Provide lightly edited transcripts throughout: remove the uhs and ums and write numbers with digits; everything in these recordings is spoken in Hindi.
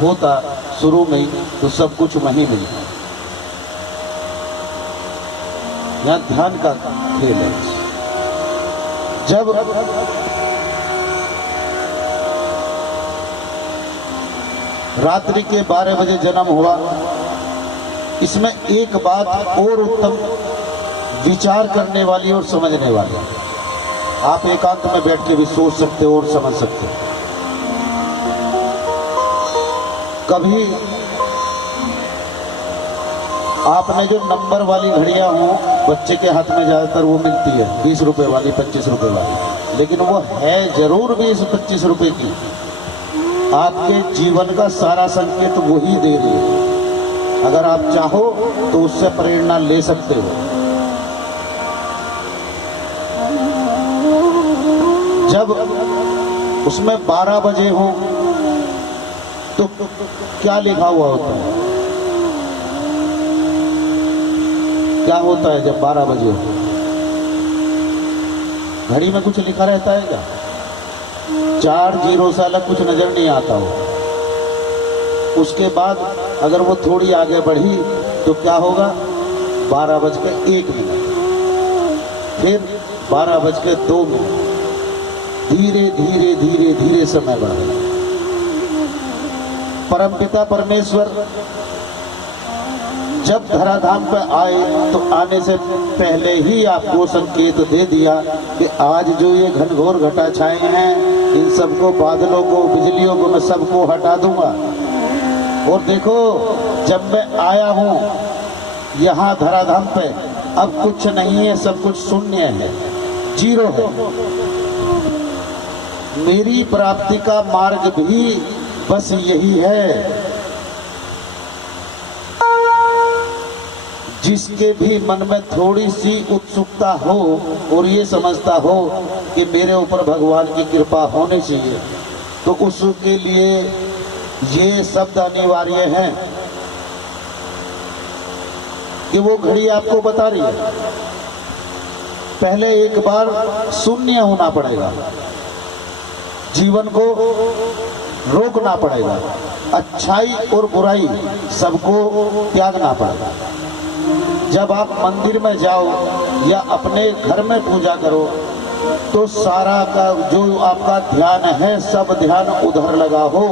होता शुरू में ही तो सब कुछ वहीं मिलता। यहाँ ध्यान का खेल है। जब रात्रि के 12 बजे जन्म हुआ, इसमें एक बात और उत्तम विचार करने वाली और समझने वाली, आप एकांत में बैठ के भी सोच सकते हो और समझ सकते हो। कभी आपने जो नंबर वाली घड़ियां हो बच्चे के हाथ में ज़्यादातर वो मिलती है 20 रुपए वाली, 25 रुपए वाली, लेकिन वो है जरूर 20-25 रुपए की। आपके जीवन का सारा संकेत वही दे रही है। अगर आप चाहो तो उससे प्रेरणा ले सकते हो। जब उसमें 12 बजे हो तो क्या लिखा हुआ होता है? क्या होता है जब 12 बजे हो? घड़ी में कुछ लिखा रहता है क्या? 4 जीरो से अलग कुछ नजर नहीं आता हो। उसके बाद अगर वो थोड़ी आगे बढ़ी तो क्या होगा? 12:01, फिर 12:02। धीरे धीरे धीरे धीरे समय बढ़ा। परमपिता परमेश्वर जब धराधाम पर आए तो आने से पहले ही आपको संकेत दे दिया कि आज जो ये घनघोर घटा छाए हैं, इन सबको, बादलों को, बिजलियों को मैं सबको हटा दूंगा। और देखो, जब मैं आया हूं यहाँ धराधाम पे, अब कुछ नहीं है, सब कुछ शून्य है, जीरो है। मेरी प्राप्ति का मार्ग भी बस यही है। जिसके भी मन में थोड़ी सी उत्सुकता हो और ये समझता हो कि मेरे ऊपर भगवान की कृपा होनी चाहिए, तो उसके लिए ये शब्द अनिवार्य है कि वो घड़ी आपको बता रही है। पहले एक बार शून्य होना पड़ेगा, जीवन को रोकना पड़ेगा, अच्छाई और बुराई सबको त्यागना पड़ेगा। जब आप मंदिर में जाओ या अपने घर में पूजा करो तो सारा का जो आपका ध्यान है, सब ध्यान उधर लगा हो,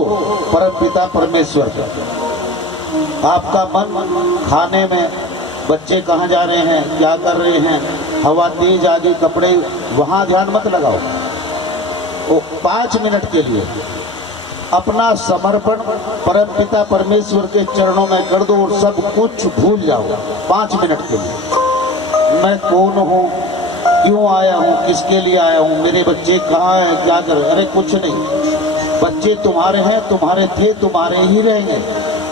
परमपिता परमेश्वर का। आपका मन खाने में, बच्चे कहाँ जा रहे हैं, क्या कर रहे हैं, हवा तेज आ गई, कपड़े, वहाँ ध्यान मत लगाओ। वो 5 मिनट के लिए अपना समर्पण परमपिता परमेश्वर के चरणों में कर दो और सब कुछ भूल जाओ 5 मिनट के लिए। मैं कौन हूँ, क्यों आया हूँ, किसके लिए आया हूँ, मेरे बच्चे कहाँ हैं, क्या कर रहे? अरे कुछ नहीं, बच्चे तुम्हारे हैं, तुम्हारे थे, तुम्हारे ही रहेंगे,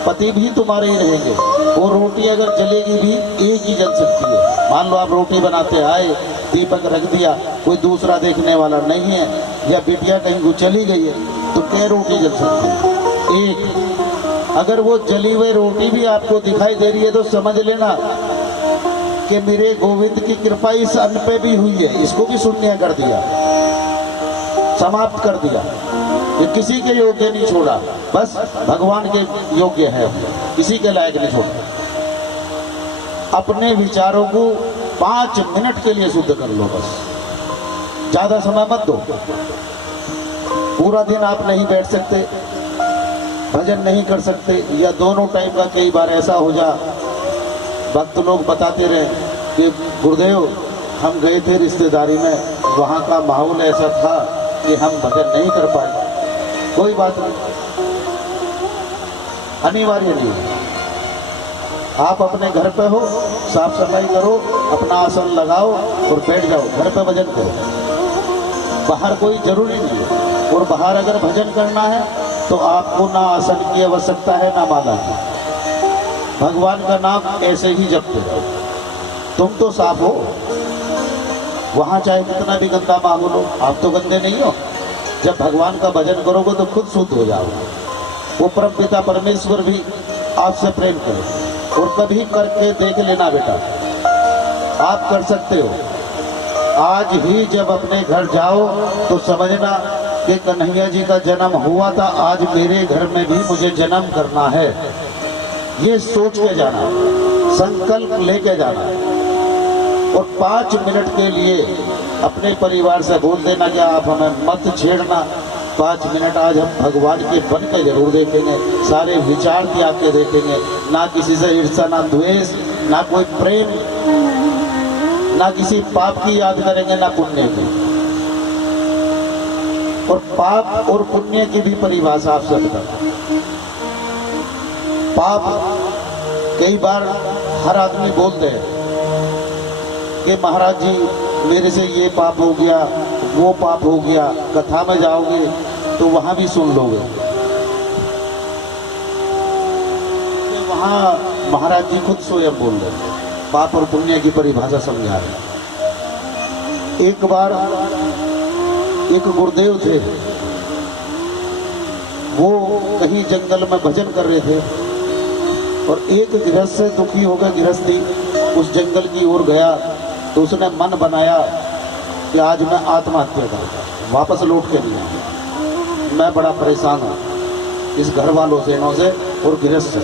पति भी तुम्हारे ही रहेंगे, और रोटी अगर जलेगी भी एक ही जल सकती है। मान लो आप रोटी बनाते आए, दीपक रख दिया, कोई दूसरा देखने वाला नहीं है, या बिटिया कहीं को चली गई है, तो क्या रोटी जल सकती है? एक। अगर वो जली हुई रोटी भी आपको दिखाई दे रही है तो समझ लेना कि मेरे गोविंद की कृपा इस अन्न पे भी हुई है, इसको भी शून्य कर दिया, समाप्त कर दिया। ये किसी के योग्य नहीं छोड़ा, बस भगवान के योग्य है, किसी के लायक नहीं छोड़ा। अपने विचारों को 5 मिनट के लिए शुद्ध कर लो, बस ज्यादा समय मत दो। पूरा दिन आप नहीं बैठ सकते, भजन नहीं कर सकते, या दोनों टाइम का कई बार ऐसा हो जा, भक्त लोग बताते रहे कि गुरुदेव हम गए थे रिश्तेदारी में, वहाँ का माहौल ऐसा था कि हम भजन नहीं कर पाए। कोई बात नहीं, अनिवार्य नहीं। आप अपने घर पे हो, साफ सफाई करो, अपना आसन लगाओ और बैठ जाओ, घर पे भजन करो। बाहर कोई जरूरी नहीं है। और बाहर अगर भजन करना है तो आपको ना आसन की आवश्यकता है ना माला की, भगवान का नाम ऐसे ही जपते रहो। तुम तो साफ हो, वहाँ चाहे कितना भी गंदा माहौल हो, आप तो गंदे नहीं हो। जब भगवान का भजन करोगे तो खुद शुद्ध हो जाओगे। वो परमपिता परमेश्वर भी आपसे प्रेम करे। और कभी करके देख लेना बेटा, आप कर सकते हो। आज ही जब अपने घर जाओ तो समझना कि कन्हैया जी का जन्म हुआ था, आज मेरे घर में भी मुझे जन्म करना है। ये सोच के जाना, संकल्प लेके जाना, और 5 मिनट के लिए अपने परिवार से बोल देना कि आप हमें मत छेड़ना। 5 मिनट आज हम भगवान के बन के जरूर देखेंगे, सारे विचार त्याग के देखेंगे, ना किसी से ईर्ष्या, ना द्वेष, ना कोई प्रेम, ना किसी पाप की याद करेंगे, ना पुण्य की। और पाप और पुण्य की भी परिभाषा आपसे बता। पाप कई बार हर आदमी बोलते हैं कि महाराज जी मेरे से ये पाप हो गया, वो पाप हो गया। कथा में जाओगे तो वहां भी सुन लोगे, वहां महाराज जी खुद स्वयं बोल रहे पाप और पुण्य की परिभाषा समझा रहे। एक बार एक गुरुदेव थे, वो कहीं जंगल में भजन कर रहे थे और एक गृहस्थ से दुखी होकर गृहस्थी उस जंगल की ओर गया, तो उसने मन बनाया कि आज मैं आत्महत्या करूँगा, वापस लौट के नहीं आऊँगा, मैं बड़ा परेशान हूँ इस घर वालों से और गृहस्थ से।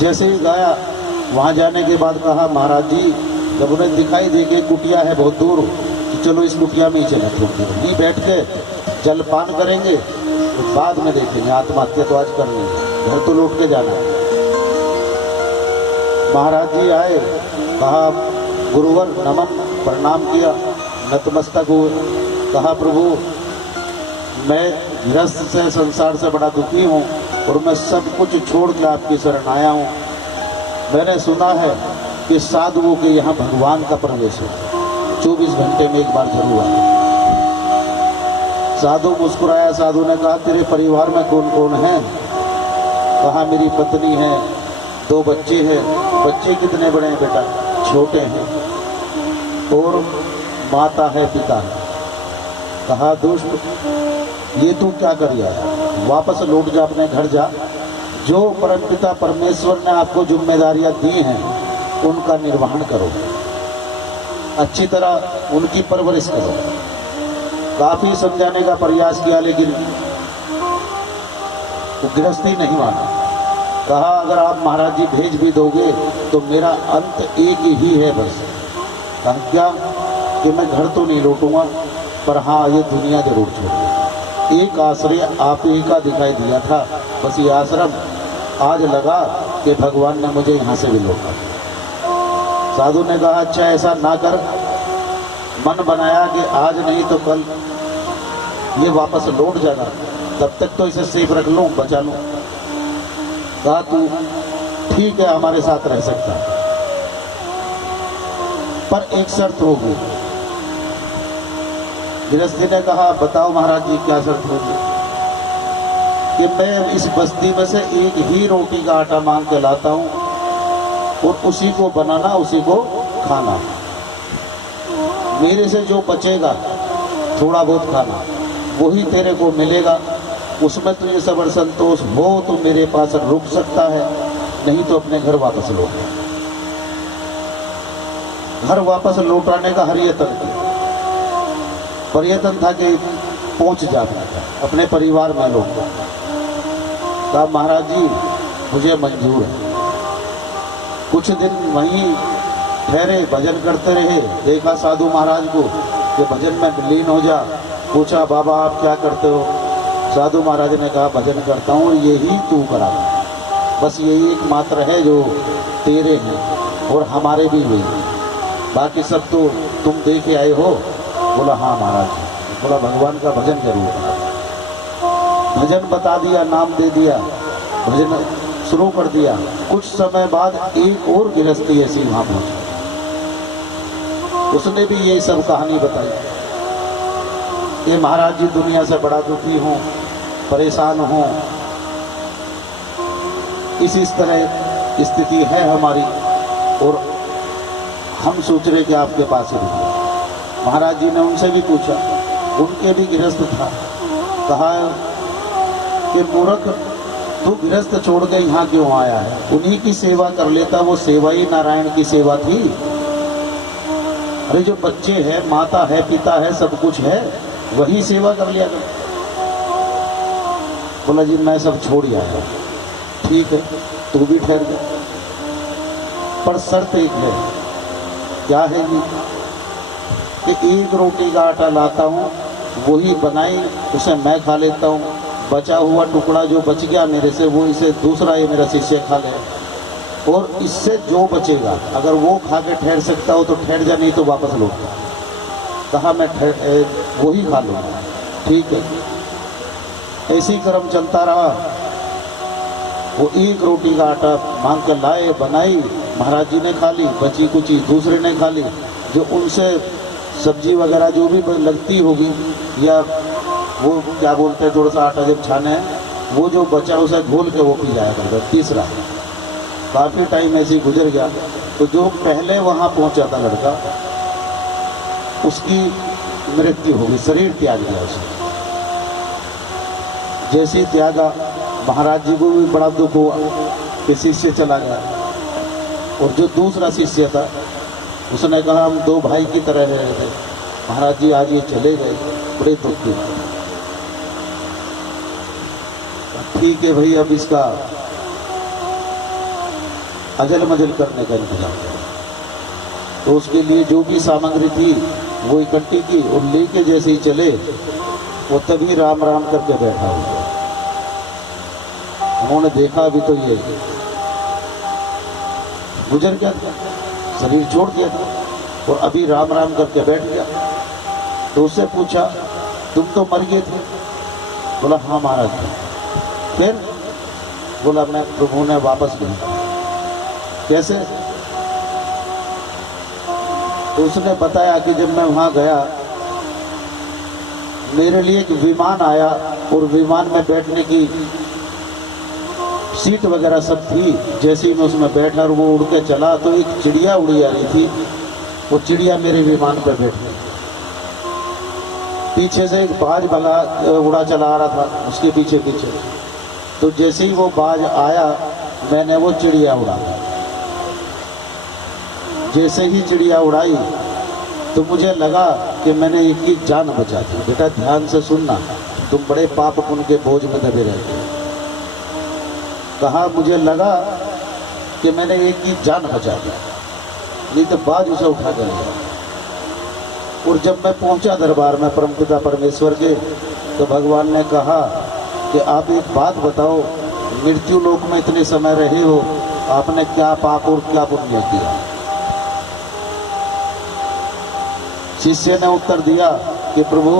जैसे ही गया, वहाँ जाने के बाद कहा महाराज जी, जब उन्हें दिखाई दे कि कुटिया है बहुत दूर, कि चलो इस कुटिया में ही चले, नहीं बैठ के जलपान करेंगे तो बाद में देखेंगे, आत्महत्या तो आज करनी है, घर तो लौट के जाना है। महाराज जी आए, कहा गुरुवर नमन, प्रणाम किया, नतमस्तक हुए, कहा प्रभु मैं गृहस्थ से संसार से बड़ा दुखी हूँ और मैं सब कुछ छोड़ के आपकी शरण आया हूँ। मैंने सुना है कि साधुओं के यहाँ भगवान का प्रवेश है, 24 घंटे में एक बार जरूर आए। साधु मुस्कुराया, साधु ने कहा तेरे परिवार में कौन कौन है? कहा मेरी पत्नी है, 2 बच्चे हैं। बच्चे कितने बड़े हैं बेटा? छोटे हैं। और माता है, पिता है। कहा दुष्ट, ये तू क्या कर आया? वापस लौट जा, अपने घर जा। जो परमपिता परमेश्वर ने आपको जिम्मेदारियां दी हैं उनका निर्वहन करो, अच्छी तरह उनकी परवरिश करो। काफी समझाने का प्रयास किया लेकिन गृहस्थी नहीं माना। कहा अगर आप महाराज जी भेज भी दोगे तो मेरा अंत एक ही है बस। कहा क्या? कि मैं घर तो नहीं लौटूंगा, पर हाँ ये दुनिया जरूर छोड़ूंगा। एक आश्रय आप ही का दिखाई दिया था, बस ये आश्रम आज लगा कि भगवान ने मुझे यहाँ से भी लौटा। साधु ने कहा अच्छा ऐसा ना कर, मन बनाया कि आज नहीं तो कल ये वापस लौट जाना, तब तक तो इसे सेफ रख लूँ, बचा लूँ। कहा तू ठीक है हमारे साथ रह सकता है, पर एक शर्त होगी। गृहस्थी ने कहा बताओ महाराज जी क्या शर्त होगी? कि मैं इस बस्ती में से एक ही रोटी का आटा मांग के लाता हूँ और उसी को बनाना, उसी को खाना। मेरे से जो बचेगा थोड़ा बहुत खाना, वही तेरे को मिलेगा। उसमें तुझे सबर संतोष हो तो मेरे पास रुक सकता है, नहीं तो अपने घर वापस लौट। घर वापस लौटाने का हर प्रयत्न था कि पहुंच जाता अपने परिवार में लोग। कहा महाराज जी मुझे मंजूर है। कुछ दिन वहीं ठहरे, भजन करते रहे। देखा साधु महाराज को कि भजन में लीन हो जा। पूछा बाबा आप क्या करते हो? साधु महाराज ने कहा भजन करता हूँ, और यही तू करा, बस यही एकमात्र है जो तेरे हैं और हमारे भी हुई, बाकी सब तो तुम देखे आए हो। बोला हाँ महाराज। बोला भगवान का भजन जरूर करा। भजन बता दिया, नाम दे दिया, भजन शुरू कर दिया। कुछ समय बाद एक और गृहस्थी ऐसी वहाँ पहुँची, उसने भी ये सब कहानी बताई कि महाराज जी दुनिया से बड़ा दुखी हूँ, परेशान हूँ, इस तरह स्थिति है हमारी और हम सोच रहे कि आपके पास ही रुके। महाराज जी ने उनसे भी पूछा, उनके भी गृहस्थ था। कहा कि मूर्ख तू गृहस्थ छोड़ के यहाँ क्यों आया है? उन्हीं की सेवा कर लेता, वो सेवा ही नारायण की सेवा थी। अरे जो बच्चे हैं, माता है, पिता है, सब कुछ है, वही सेवा कर लिया कर। बोला जी मैं सब छोड़ ही आया। ठीक है, तू भी ठहर गया, पर शर्त एक है। क्या है ये कि एक रोटी का आटा लाता हूँ, वही बनाई, उसे मैं खा लेता हूँ, बचा हुआ टुकड़ा जो बच गया मेरे से वो इसे दूसरा ये मेरा शिष्य खा ले, और इससे जो बचेगा अगर वो खा के ठहर सकता हो तो ठहर जा, नहीं तो वापस लौट जा। कहा मैं वही खा लूँगा। ठीक है, ऐसी क्रम चलता रहा। वो एक रोटी का आटा मांग कर लाए, बनाई, महाराज जी ने खा ली, बची कुची दूसरे ने खा ली। जो उनसे सब्जी वगैरह जो भी लगती होगी, या वो क्या बोलते हैं थोड़ा सा आटा जब छाने हैं, वो जो बचा उसे घोल के वो पी जाया करता। तीसरा, काफ़ी टाइम ऐसे ही गुजर गया। तो जो पहले वहाँ पहुँचा था लड़का, उसकी मृत्यु हो गई, शरीर त्याग दिया उसने। जैसे ही त्यागा, महाराज जी को भी बड़ा दुख हुआ कि शिष्य चला गया। और जो दूसरा शिष्य था उसने कहा हम दो भाई की तरह रह रहे थे, महाराज जी आज ये चले गए, बड़े दुख की। ठीक है भाई, अब इसका अजल मजल करने का इंतजाम करें। तो उसके लिए जो भी सामग्री थी वो इकट्ठी की और लेके जैसे ही चले, वो तभी राम राम करके बैठा हुआ। उन्होंने देखा अभी तो ये गुजर गया था, शरीर छोड़ दिया था, और अभी राम राम करके बैठ गया। तो उससे पूछा तुम तो मर गए थे? बोला हाँ महाराज। फिर? बोला मैं प्रभु ने वापस भेजा। कैसे? तो उसने बताया कि जब मैं वहाँ गया, मेरे लिए एक विमान आया और विमान में बैठने की सीट वगैरह सब थी। जैसे ही मैं उसमें बैठा और वो उड़ के चला, तो एक चिड़िया उड़ी आ रही थी, वो चिड़िया मेरे विमान पर बैठ गई। पीछे से एक बाज भगा उड़ा चला आ रहा था उसके पीछे पीछे। तो जैसे ही वो बाज आया, मैंने वो चिड़िया उड़ा। जैसे ही चिड़िया उड़ाई तो मुझे लगा कि मैंने एक की जान बचा दी। बेटा ध्यान से सुनना, तुम बड़े पाप पुण्य के बोझ में दबे रहते हो। कहा मुझे लगा कि मैंने एक की जान बचा दी, नहीं तो बाज उसे उठा कर लिया। और जब मैं पहुंचा दरबार में परमपिता परमेश्वर के, तो भगवान ने कहा कि आप एक बात बताओ, मृत्यु लोक में इतने समय रहे हो, आपने क्या पाप और क्या पुण्य किया? शिष्य ने उत्तर दिया कि प्रभु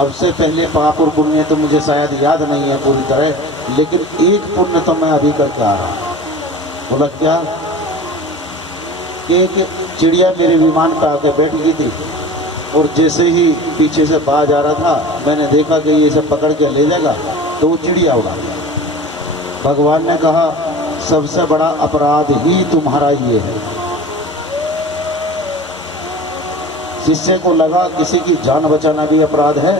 अब से पहले पाप और पुण्य तो मुझे शायद याद नहीं है पूरी तरह, लेकिन एक पुण्य तो मैं अभी करके आ रहा हूँ। बोला क्या? एक चिड़िया मेरे विमान पर आकर बैठ गई थी, और जैसे ही पीछे से बाज आ रहा था, मैंने देखा कि ये सब पकड़ के ले जाएगा, तो वो चिड़िया उड़ा गया। भगवान ने कहा सबसे बड़ा अपराध ही तुम्हारा ये है। शिष्य को लगा किसी की जान बचाना भी अपराध है।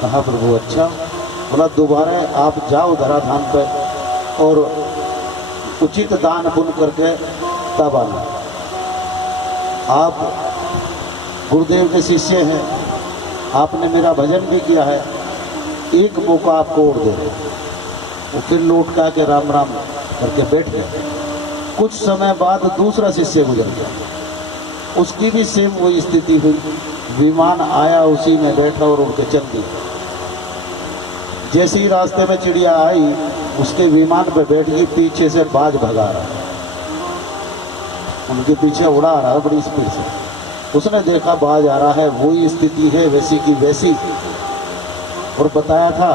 कहा प्रभु अच्छा। बोला दोबारा आप जाओ धराधाम पर और उचित दान पुण्य करके तब आना। आप गुरुदेव के शिष्य हैं, आपने मेरा भजन भी किया है, एक मौका आपको और दे। वो फिर लौट का के राम राम करके बैठ गए। कुछ समय बाद दूसरा शिष्य गुजर गया, उसकी भी सेम वही स्थिति हुई। विमान आया, उसी में बैठा और उड़ के चल दी। जैसे ही रास्ते में चिड़िया आई, उसके विमान पर बैठ गई, पीछे से बाज भगा रहा, उनके पीछे उड़ा आ रहा है बड़ी स्पीड से। उसने देखा बाज आ रहा है, वही स्थिति है वैसी की वैसी, और बताया था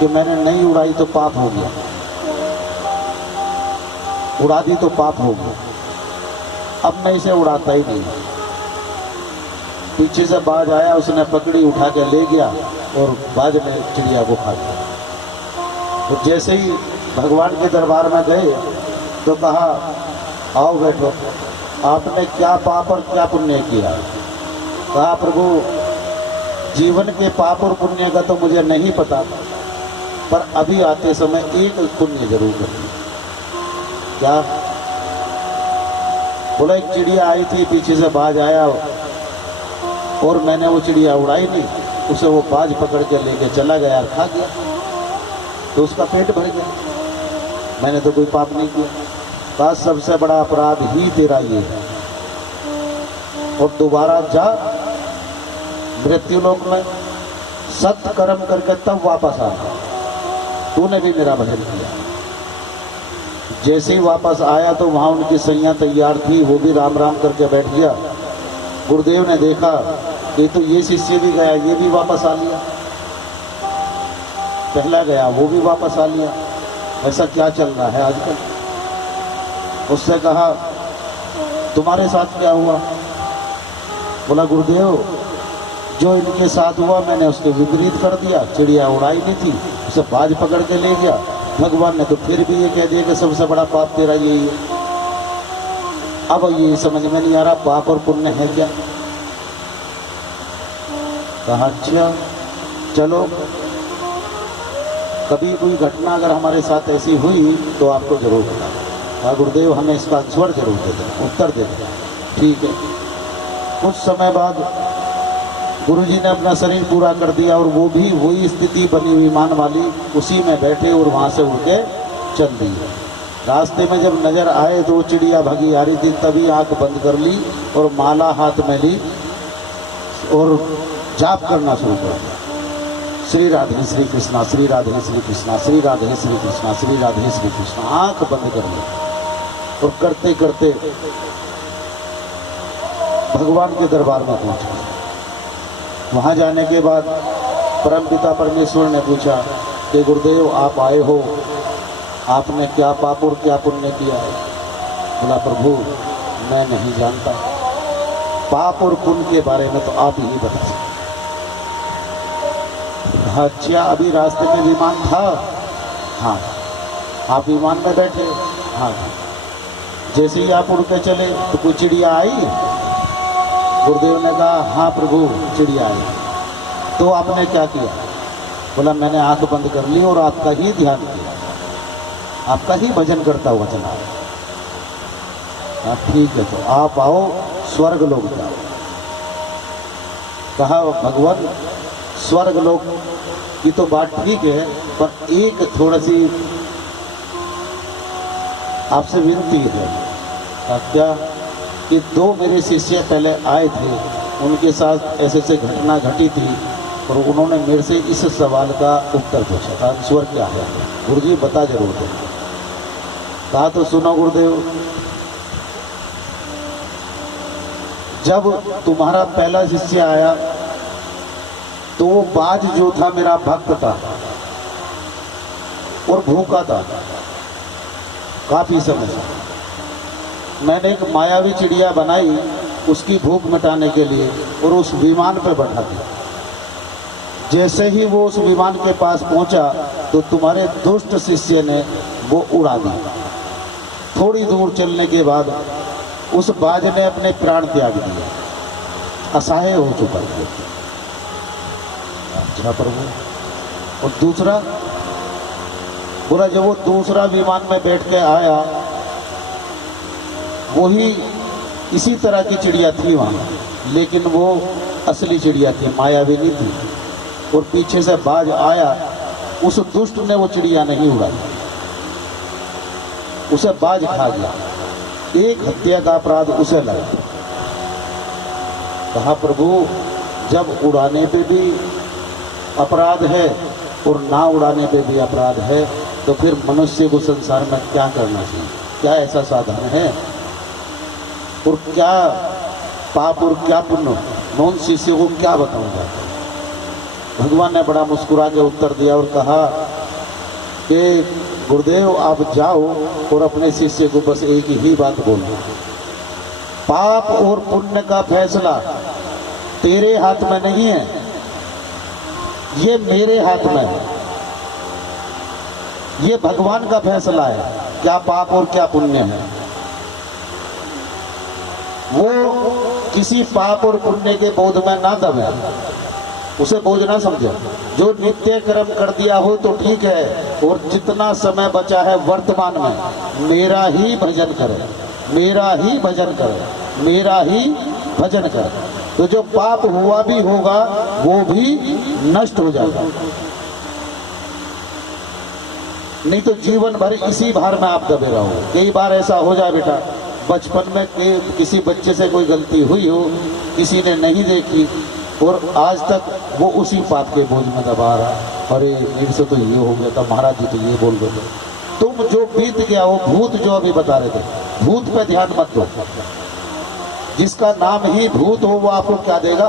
कि मैंने नहीं उड़ाई तो पाप हो गया, उड़ा दी तो पाप हो गया, अब मैं इसे उड़ाता ही नहीं। पीछे से बाज आया, उसने पकड़ी, उठा के ले गया और बाज ने चिड़िया को खा लिया। तो जैसे ही भगवान के दरबार में गए तो कहा आओ बैठो, आपने क्या पाप और क्या पुण्य किया? कहा प्रभु जीवन के पाप और पुण्य का तो मुझे नहीं पता, पर अभी आते समय एक पुण्य जरूर कर दिया। क्या? बोला एक चिड़िया आई थी, पीछे से बाज आया, और मैंने वो चिड़िया उड़ाई नहीं, उसे वो बाज पकड़ के लेके चला गया और खा गया, तो उसका पेट भर गया। मैंने तो कोई पाप नहीं किया। बस सबसे बड़ा अपराध ही तेरा ये है। और दोबारा जा मृत्यु लोक में सत्य कर्म करके तब वापस आ। तूने भी मेरा भजन किया। जैसे ही वापस आया तो वहाँ उनकी सैया तैयार थी, वो भी राम राम करके बैठ गया। गुरुदेव ने देखा कि तो ये शिष्य भी गया, ये भी वापस आ लिया, पहला गया वो भी वापस आ लिया, ऐसा क्या चल रहा है आजकल। उससे कहा तुम्हारे साथ क्या हुआ? बोला गुरुदेव जो इनके साथ हुआ मैंने उसके विपरीत कर दिया, चिड़िया उड़ाई नहीं थी, उसे बाज पकड़ के ले गया। भगवान ने तो फिर भी ये कह दिया कि सबसे बड़ा पाप तेरा यही है। अब ये समझ में नहीं आ रहा पाप और पुण्य है क्या। कहा अच्छा चलो कभी कोई घटना अगर हमारे साथ ऐसी हुई तो आपको जरूर बताओ। कहा गुरुदेव हमें इसका स्वर जरूर दे दें, उत्तर दे दें। ठीक है। कुछ समय बाद गुरुजी ने अपना शरीर पूरा कर दिया और वो भी वही स्थिति बनी विमान वाली, उसी में बैठे और वहाँ से उड़ के चल दी। रास्ते में जब नजर आए तो चिड़िया भगी आ रही थी, तभी आंख बंद कर ली और माला हाथ में ली और जाप करना शुरू कर दिया। श्री राधे श्री कृष्णा, श्री राधे श्री कृष्णा, श्री राधे श्री कृष्णा, श्री राधे श्री कृष्णा। आंख बंद कर ली और करते करते भगवान के दरबार में पहुंच गए। वहाँ जाने के बाद परमपिता परमेश्वर ने पूछा कि गुरुदेव आप आए हो, आपने क्या पाप और क्या पुण्य किया है? बोला प्रभु मैं नहीं जानता, पाप और पुण्य के बारे में तो आप ही बता सकते। अच्छा अभी रास्ते में विमान था? हाँ। आप विमान में बैठे? हाँ। जैसे ही आप उड़ के चले तो कोई चिड़िया आई? गुरुदेव ने कहा हाँ प्रभु चिड़िया आई। तो आपने क्या किया? बोला मैंने आंख बंद कर ली और आपका ही ध्यान किया, आपका ही भजन करता हुआ चला। हाँ ठीक है तो आप आओ स्वर्ग लोक जाओ। कहा भगवान स्वर्ग लोक की तो बात ठीक है, पर एक थोड़ी सी आपसे विनती है। क्या कि दो मेरे शिष्य पहले आए थे, उनके साथ ऐसे ऐसे घटना घटी थी और उन्होंने मेरे से इस सवाल का उत्तर पूछा था, स्वर क्या है? गुरुजी बता जरूर दे। कहा तो सुनो गुरुदेव, जब तुम्हारा पहला शिष्य आया तो वो बाज जो था मेरा भक्त था और भूखा था काफी समय से। मैंने एक मायावी चिड़िया बनाई उसकी भूख मिटाने के लिए और उस विमान पर बैठा दिया। जैसे ही वो उस विमान के पास पहुंचा तो तुम्हारे दुष्ट शिष्य ने वो उड़ा दिया। थोड़ी दूर चलने के बाद उस बाज ने अपने प्राण त्याग दिए, असहाय हो चुका है। अच्छा प्रभु। और दूसरा बोला जब वो दूसरा विमान में बैठ के आया वही इसी तरह की चिड़िया थी वहाँ, लेकिन वो असली चिड़िया थी, मायावी नहीं थी। और पीछे से बाज आया, उस दुष्ट ने वो चिड़िया नहीं उड़ाई, उसे बाज खा गया। एक हत्या का अपराध उसे लगा। कहा प्रभु जब उड़ाने पे भी अपराध है और ना उड़ाने पे भी अपराध है तो फिर मनुष्य को संसार में क्या करना चाहिए? क्या ऐसा साधन है और क्या पाप और क्या पुण्य? मैं उन शिष्य को क्या बताऊंगा? भगवान ने बड़ा मुस्कुरा के उत्तर दिया और कहा कि गुरुदेव आप जाओ और अपने शिष्य को बस एक ही बात बोलो, पाप और पुण्य का फैसला तेरे हाथ में नहीं है, ये मेरे हाथ में है। ये भगवान का फैसला है क्या पाप और क्या पुण्य है। वो किसी पाप और पुण्य के बोझ में ना दबे, उसे बोझ ना समझे। जो नित्य कर्म कर दिया हो तो ठीक है, और जितना समय बचा है वर्तमान में मेरा ही भजन करे, मेरा ही भजन करे, मेरा ही भजन करे। तो जो पाप हुआ भी होगा वो भी नष्ट हो जाएगा। नहीं तो जीवन भर इसी भार में आप दबे रहो। कई बार ऐसा हो जाए बेटा, बचपन में किसी बच्चे से कोई गलती हुई हो, किसी ने नहीं देखी, और आज तक वो उसी पाप के बोझ में दबा रहा है। अरे मेरे से तो ये हो गया था, महाराज जी तो ये बोल रहे थे। तुम जो बीत गया, वो भूत जो अभी बता रहे थे, भूत पे ध्यान मत दो। जिसका नाम ही भूत हो वो आपको क्या देगा?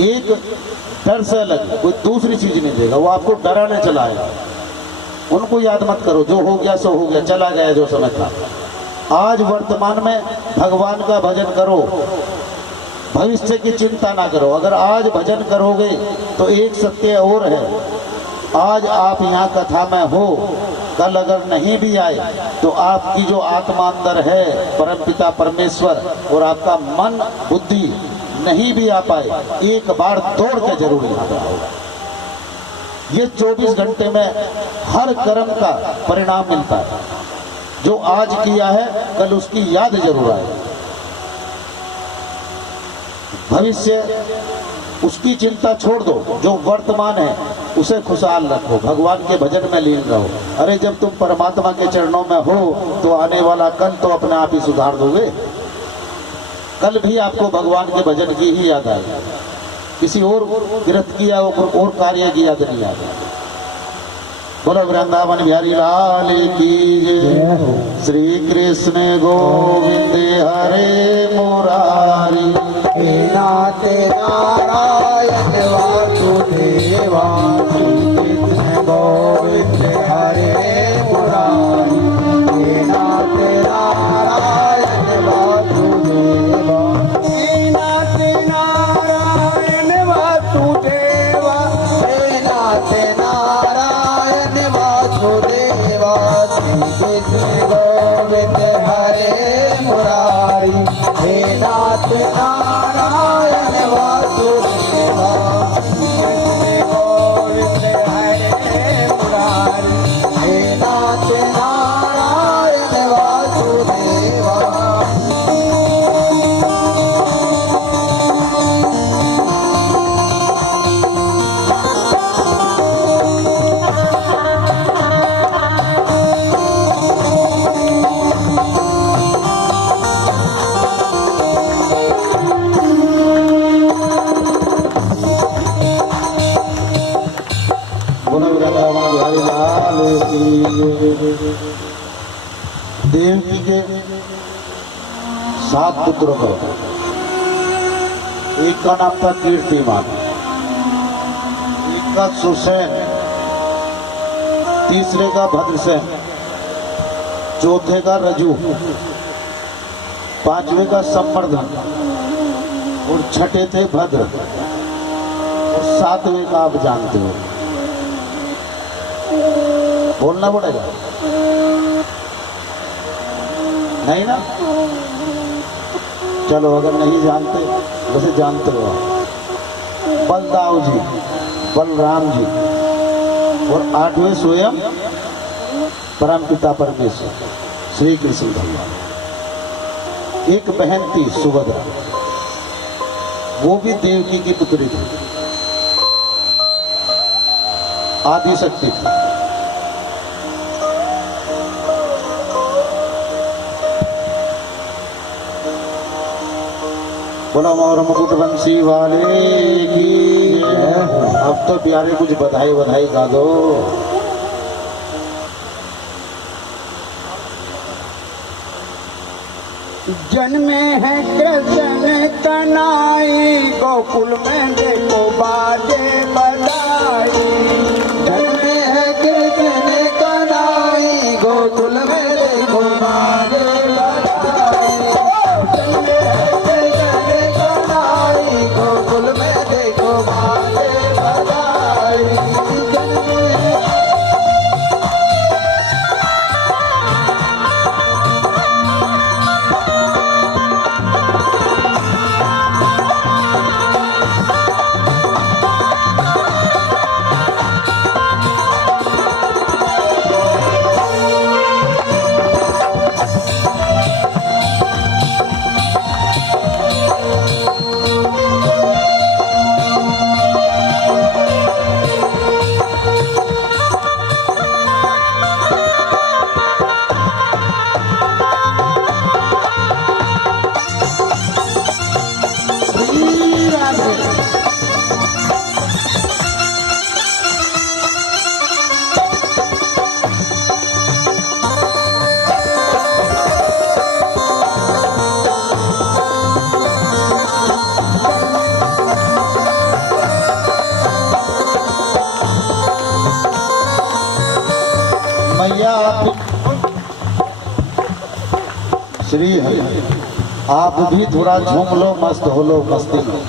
एक डर से अलग कोई दूसरी चीज नहीं देगा, वो आपको डराने चलाएगा। उनको याद मत करो, जो हो गया सो हो गया, चला गया जो समय था। आज वर्तमान में भगवान का भजन करो, भविष्य की चिंता ना करो। अगर आज भजन करोगे तो एक सत्य और है, आज आप यहाँ कथा में हो, कल अगर नहीं भी आए तो आपकी जो आत्मा अंदर है, परमपिता परमेश्वर, और आपका मन बुद्धि नहीं भी आ पाए, एक बार दौड़ के जरूर यहाँ पर आओगे। ये 24 घंटे में हर कर्म का परिणाम मिलता है। जो आज किया है कल उसकी याद जरूर आए। भविष्य उसकी चिंता छोड़ दो, जो वर्तमान है उसे खुशहाल रखो, भगवान के भजन में लीन रहो। अरे जब तुम परमात्मा के चरणों में हो तो आने वाला कल तो अपने आप ही सुधार दोगे। कल भी आपको भगवान के भजन की ही याद आएगी, किसी और गिरफ्त की या और कार्य की याद नहीं आएगी। बोलो वृंदावन बिहारी लाल की जय। श्री कृष्ण गोविंद हरे मुरारी, हे नाथ नारायण वासुदेवा। श्री कृष्ण गोविंद हरे मुरारी, हे नाथ नारायण वासुदेवा। हे नाथ नारायण वासुदेवा, हे नाथ नारायण वासुदेवा। श्री कृष्ण गोविंद हरे मुरारी, हे नाथ नारायण वासुदेवा। कृष्ण गोविंद हरे मुरारी, हे नाथ नारायण वासुदेवा। देवकी के 7 पुत्रों को, एक का नाम था कीर्तिमान, एक का सुसैन, तीसरे का भद्रसेन, चौथे का रजू, पांचवे का संवर्धन, और छठे थे भद्र, और 7वें का आप जानते हो। बोलना पड़ेगा नहीं ना? चलो अगर नहीं जानते, वैसे जानते हो। बलदाव जी, बलराम जी, और 8वें स्वयं परमपिता परमेश्वर श्री कृष्ण भगवान। एक बहन थी सुभद्रा, वो भी देवकी की पुत्री थी, आदिशक्ति थी। बोला मोर मुकुट बंसी वाले की। अब तो प्यारे कुछ बधाई बधाई गा दो। जन्मे है कृष्ण कनाई, गोकुल में देखो बाजे बधाई। जन्मे है कृष्ण कनाई, गोकुल में देखो बाजे बधाई। जन्मे है कृष्ण कनाई, गोकुल में देखो बाजे बधाई। जन्मे है श्री हरि, आप भी थोड़ा झूम लो, मस्त हो लो, मस्ती में।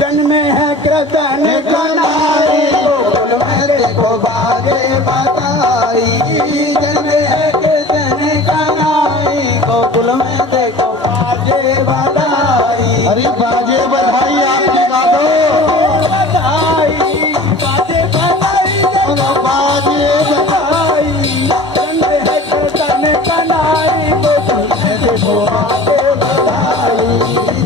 जन्मे है कृष्ण कन्हई गोकुल में देखो बाजे बधाई। जन्मे है कृष्ण कन्हई गोकुल में देखो बाजे बधाई। अरे बाजे बधाई आपने गा दो। बधाई बाजे बधाई बाजे बधाई। जन्मे है कृष्ण कन्हई गोकुल में देखो बाजे बधाई।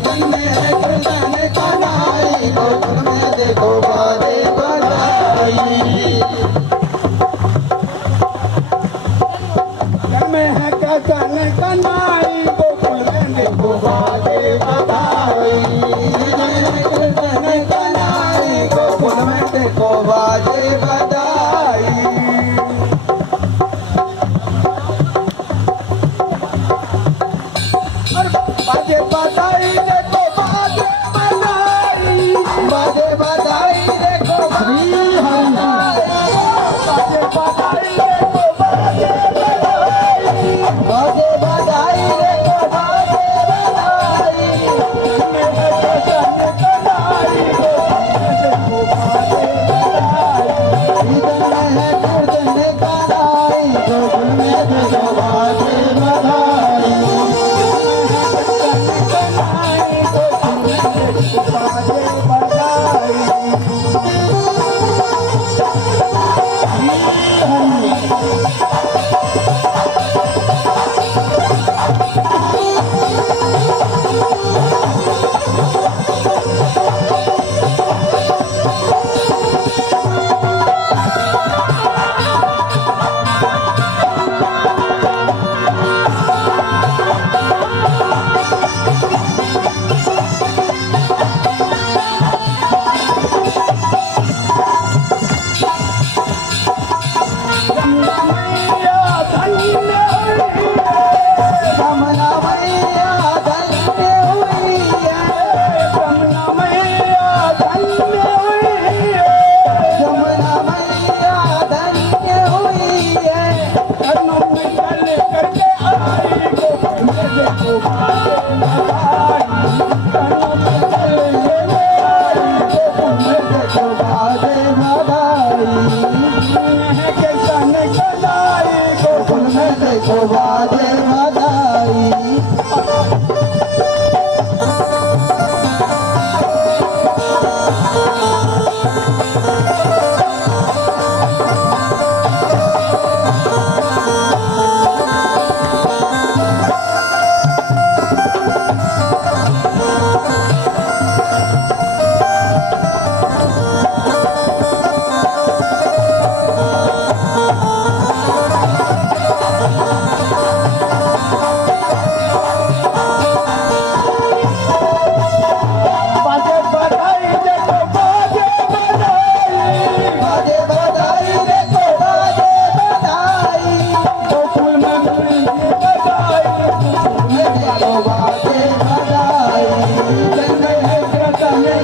जन्मे है कृष्ण कन्हई गोकुल में देखो बाजे बधाई। जन्मे है कृष्ण कन्हई गोकुल में देखो बाजे बधाई। जन्मे है कृष्ण कन्हई गोकुल में देखो बाजे बधाई। बाजे बधाई देखो बाजे बधाई। बाजे बधाई देखो श्री हरि, बाजे बधाई देखो बाजे बधाई। बाजे बधाई देखो बाजे बधाई। जन्मे है कृष्ण कन्हई देखो बाजे बधाई। जन्मे है कृष्ण कन्हई गोकुल में देखो बाजे बधाई। देखो बाजे बधाई। बाजे बधाई देखो बाजे बधाई। बाजे बधाई देखो बाजे बधाई। गोकुल में बधाई में देखो बाजे बधाई। जन्मे है कृष्ण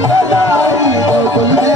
कन्हई गोकुल में